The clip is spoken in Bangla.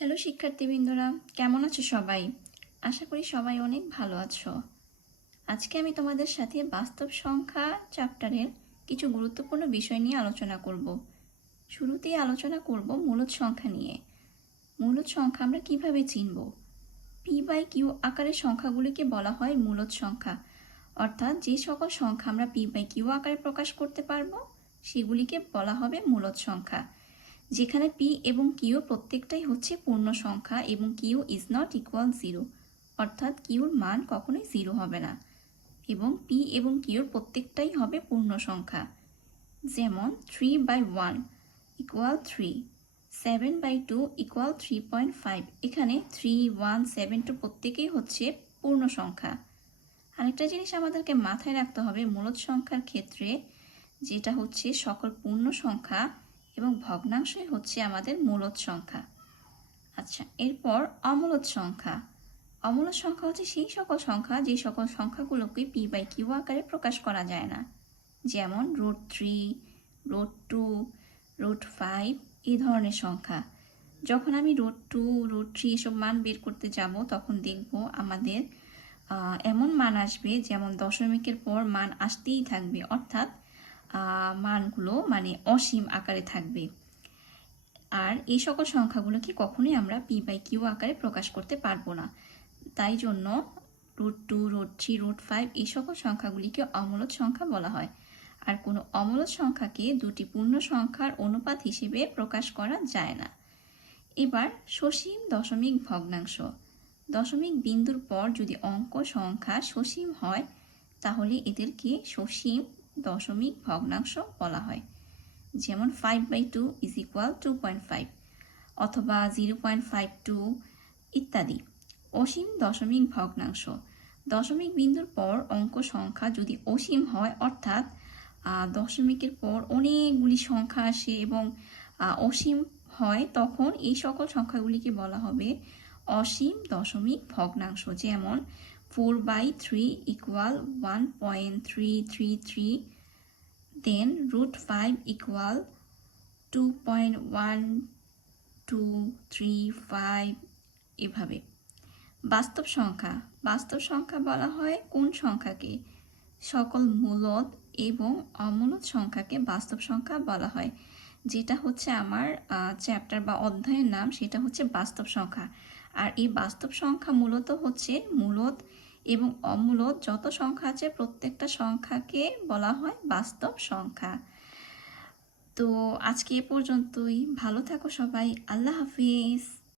হ্যালো শিক্ষার্থীবৃন্দরা, কেমন আছো সবাই? আশা করি সবাই অনেক ভালো আছো। আজকে আমি তোমাদের সাথে বাস্তব সংখ্যা চ্যাপ্টারের কিছু গুরুত্বপূর্ণ বিষয় নিয়ে আলোচনা করব। শুরুতেই আলোচনা করব মূলদ সংখ্যা নিয়ে। মূলদ সংখ্যা আমরা কিভাবে চিনব? p/q আকারের সংখ্যাগুলিকে বলা হয় মূলদ সংখ্যা, অর্থাৎ যে সকল সংখ্যা আমরা p/q আকারে প্রকাশ করতে পারবো সেগুলিকে বলা হবে মূলদ সংখ্যা, যেখানে p এবং q প্রত্যেকটাই হচ্ছে পূর্ণ সংখ্যা এবং q ইজ নট ইকুয়াল 0, অর্থাৎ q এর মান কখনোই 0 হবে না এবং p এবং q এর প্রত্যেকটাই হবে পূর্ণ সংখ্যা। যেমন 3/1 ইকুয়াল 3, 7/2 ইকুয়াল 3.5। এখানে 3, 1, 7, 2 প্রত্যেকেই হচ্ছে পূর্ণ সংখ্যা। আরেকটা জিনিস আমাদেরকে মাথায় রাখতে হবে মূলদ সংখ্যার ক্ষেত্রে, যেটা হচ্ছে সকল পূর্ণ সংখ্যা এবং ভগ্নাংশই হচ্ছে আমাদের মূলদ সংখ্যা। আচ্ছা, এরপর অমূলদ সংখ্যা। অমূলদ সংখ্যা হচ্ছে সেই সকল সংখ্যা যে সকল সংখ্যাগুলোকে p/q আকারে প্রকাশ করা যায় না, যেমন √3, √2, √5 এই ধরনের সংখ্যা। যখন আমি √2, √3 এসব মান বের করতে যাব তখন দেখব আমাদের এমন মান আসবে যেমন দশমিকের পর মান আসতেই থাকবে, অর্থাৎ মানগুলো মানে অসীম আকারে থাকবে। আর এই সকল সংখ্যাগুলোকে কখনোই আমরা p/q আকারে প্রকাশ করতে পারবো না। তাই জন্য √2, √3, √5 এই সকল সংখ্যাগুলিকে অমূলদ সংখ্যা বলা হয়। আর কোনো অমূলদ সংখ্যাকে দুটি পূর্ণ সংখ্যার অনুপাত হিসেবে প্রকাশ করা যায় না। এবার সসীম দশমিক ভগ্নাংশ। দশমিক বিন্দুর পর যদি অঙ্ক সংখ্যা সসীম হয় তাহলে এদেরকে সসীম দশমিক ভগ্নাংশ বলা হয়। যেমন 5/2 ইজ ইকুয়াল 2.5 অথবা 0.52 ইত্যাদি। অসীম দশমিক ভগ্নাংশ। দশমিক বিন্দুর পর অঙ্ক সংখ্যা যদি অসীম হয়, অর্থাৎ দশমিকের পর অনেকগুলি সংখ্যা আসে এবং অসীম হয়, তখন এই সকল সংখ্যাগুলিকে বলা হবে অসীম দশমিক ভগ্নাংশ। যেমন 4/3 ইকুয়াল 1.333, দেন √5 ইকুয়াল 2.1235 এভাবে। বাস্তব সংখ্যা। বাস্তব সংখ্যা বলা হয় কোন সংখ্যাকে? সকল মূলদ এবং অমূলদ সংখ্যাকে বাস্তব সংখ্যা বলা হয়। যেটা হচ্ছে আমার চ্যাপ্টার বা অধ্যায়ের নাম, সেটা হচ্ছে বাস্তব সংখ্যা। আর এই বাস্তব সংখ্যা মূলত হচ্ছে মূলদ এবং অমূলদ যত সংখ্যা আছে প্রত্যেকটা সংখ্যাকে বলা হয় বাস্তব সংখ্যা। তো আজকে এ পর্যন্তই। ভালো থাকো সবাই। আল্লাহ হাফিজ।